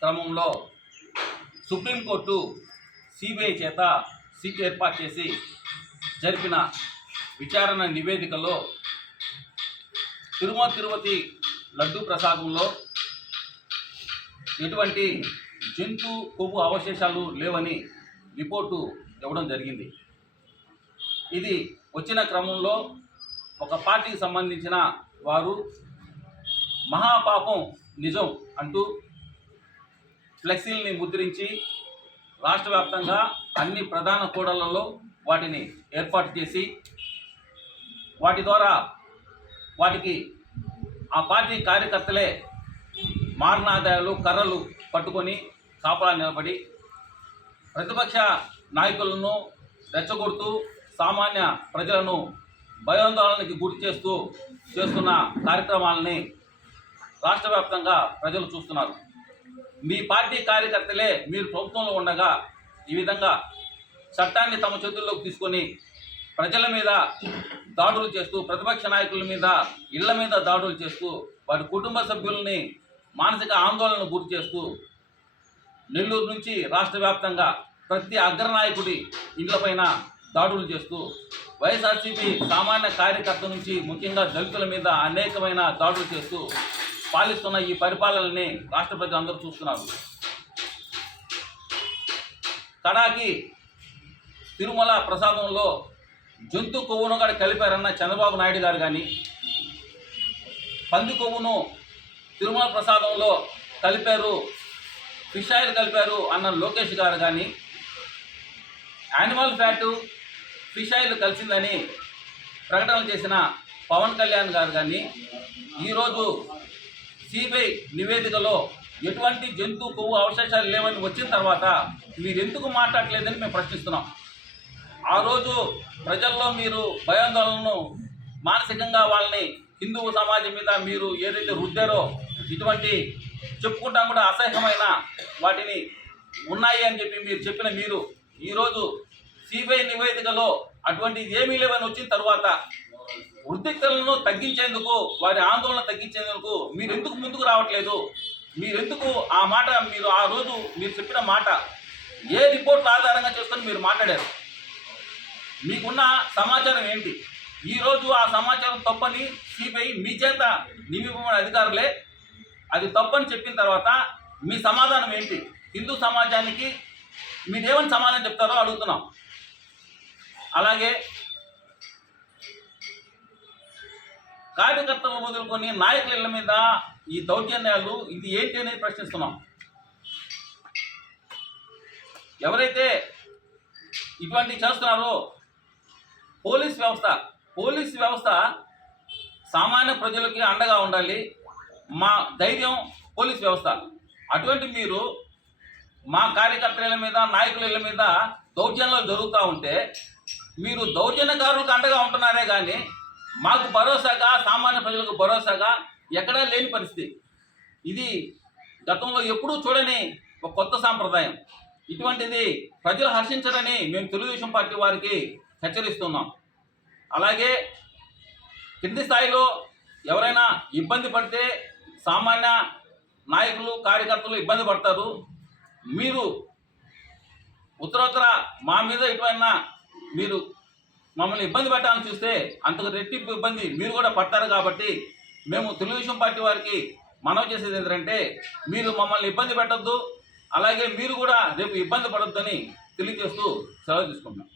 క్రమంలో supreme court CBI చేత SIT ఏర్పాటు చేసి జరిపిన విచారణ నివేదికలో తిరుపతి లడ్డూ ప్రసాదంలో ఎటువంటి జంతు కొవ్వు అవశేషాలు లేవని రిపోర్టు ఇవ్వడం జరిగింది. ఇది వచ్చిన క్రమంలో ఒక పార్టీకి సంబంధించిన వారు మహాపాపం నిజం అంటూ ఫ్లెక్సీల్ని ముద్రించి రాష్ట్ర వ్యాప్తంగా అన్ని ప్రధాన కూడళ్లలో వాటిని ఏర్పాటు చేసి వాటి ద్వారా వాటికి ఆ పార్టీ కార్యకర్తలే మారణాదాయాలు కర్రలు పట్టుకొని కాపలా నిలబడి ప్రతిపక్ష నాయకులను రెచ్చగొడుతూ సామాన్య ప్రజలను భయాందోళనకి గురి చేస్తున్న కార్యక్రమాలని రాష్ట్ర వ్యాప్తంగా ప్రజలు చూస్తున్నారు. మీ పార్టీ కార్యకర్తలే మీరు ప్రభుత్వంలో ఉండగా ఈ విధంగా చట్టాన్ని తమ చేతుల్లోకి తీసుకొని ప్రజల మీద దాడులు చేస్తూ ప్రతిపక్ష నాయకుల మీద ఇళ్ల మీద దాడులు చేస్తూ వారి కుటుంబ సభ్యుల్ని మానసిక ఆందోళనకు గురి చేస్తూ నెల్లూరు నుంచి రాష్ట్ర వ్యాప్తంగా ప్రతి అగ్రనాయకుడి ఇళ్లపైన దాడులు చేస్తూ వైఎస్ఆర్సీపీ సామాన్య కార్యకర్త నుంచి ముఖ్యంగా దళితుల మీద అనేకమైన దాడులు చేస్తూ పాలిస్తున్న ఈ పరిపాలనని రాష్ట్ర ప్రజలందరూ చూస్తున్నారు. కడాకి తిరుమల ప్రసాదంలో జంతు కొవ్వును కూడా కలిపారన్న చంద్రబాబు నాయుడు గారు కానీ, పంది కొవ్వును తిరుమల ప్రసాదంలో కలిపారు, ఫిష్ ఆయిల్ కలిపారు అన్న లోకేష్ గారు కానీ, యానిమల్ ఫ్యాటు ఫిష్ ఆయిల్ కలిసిందని ప్రకటన చేసిన పవన్ కళ్యాణ్ గారు కానీ, ఈరోజు సిబిఐ నివేదికలో ఎటువంటి జంతు కొవ్వు అవశేషాలు లేవని వచ్చిన తర్వాత మీరు ఎందుకు మాట్లాడలేదని మేము ప్రశ్నిస్తున్నాం. ఆ రోజు ప్రజల్లో మీరు భయాందోళనను మానసికంగా వాళ్ళని హిందూ సమాజం మీద మీరు ఏదైతే రుద్దారో ఇటువంటి చెప్పుకుంటాం కూడా అసహ్యమైన వాటిని ఉన్నాయి అని చెప్పి మీరు చెప్పిన మీరు ఈరోజు సిబిఐ నివేదికలో అటువంటి ఏమీ లేవని వచ్చిన తర్వాత ఉద్రిక్తలను తగ్గించేందుకు వారి ఆందోళన తగ్గించేందుకు మీరు ఎందుకు ముందుకు రావట్లేదు? మీరెందుకు ఆ మాట మీరు ఆ రోజు మీరు చెప్పిన మాట ఏ రిపోర్ట్ల ఆధారంగా చేసుకొని మీరు మాట్లాడారు? మీకున్న సమాచారం ఏంటి? ఈరోజు ఆ సమాచారం తప్పని సిబిఐ మీ చేత నియమించిన అధికారులే అది తప్పని చెప్పిన తర్వాత మీ సమాధానం ఏంటి? హిందూ సమాజానికి మీరేమని సమాధానం చెప్తారో అడుగుతున్నాం. అలాగే కార్యకర్తలు మొదలుకొని నాయకుల ఇళ్ల మీద ఈ దౌర్జన్యాలు ఇది ఏంటి అనేది ప్రశ్నిస్తున్నాం. ఎవరైతే ఇటువంటివి చేస్తున్నారో పోలీస్ వ్యవస్థ సామాన్య ప్రజలకి అండగా ఉండాలి. మా ధైర్యం పోలీస్ వ్యవస్థ. అటువంటి మీరు మా కార్యకర్తల మీద నాయకుల ఇళ్ల మీద దౌర్జన్యాలు జరుగుతూ ఉంటే మీరు దౌర్జన్యకారులకు అండగా ఉంటున్నారే కానీ మాకు భరోసాగా సామాన్య ప్రజలకు భరోసాగా ఎక్కడా లేని పరిస్థితి. ఇది గతంలో ఎప్పుడూ చూడని ఒక కొత్త సాంప్రదాయం. ఇటువంటిది ప్రజలు హర్షించరని మేము తెలుగుదేశం పార్టీ వారికి హెచ్చరిస్తున్నాం. అలాగే కింది స్థాయిలో ఎవరైనా ఇబ్బంది పడితే సామాన్య నాయకులు కార్యకర్తలు ఇబ్బంది పడతారు. మీరు ఉత్తరోత్తర మా మీద ఎటువైనా మీరు మమ్మల్ని ఇబ్బంది పెట్టాలని చూస్తే అంతకు రెట్టింపు ఇబ్బంది మీరు కూడా పడతారు. కాబట్టి మేము తెలుగుదేశం పార్టీ వారికి మనవి చేసేది ఏంటంటే మీరు మమ్మల్ని ఇబ్బంది పెట్టద్దు, అలాగే మీరు కూడా రేపు ఇబ్బంది పడొద్దని తెలియజేస్తూ సెలవు తీసుకుంటున్నాం.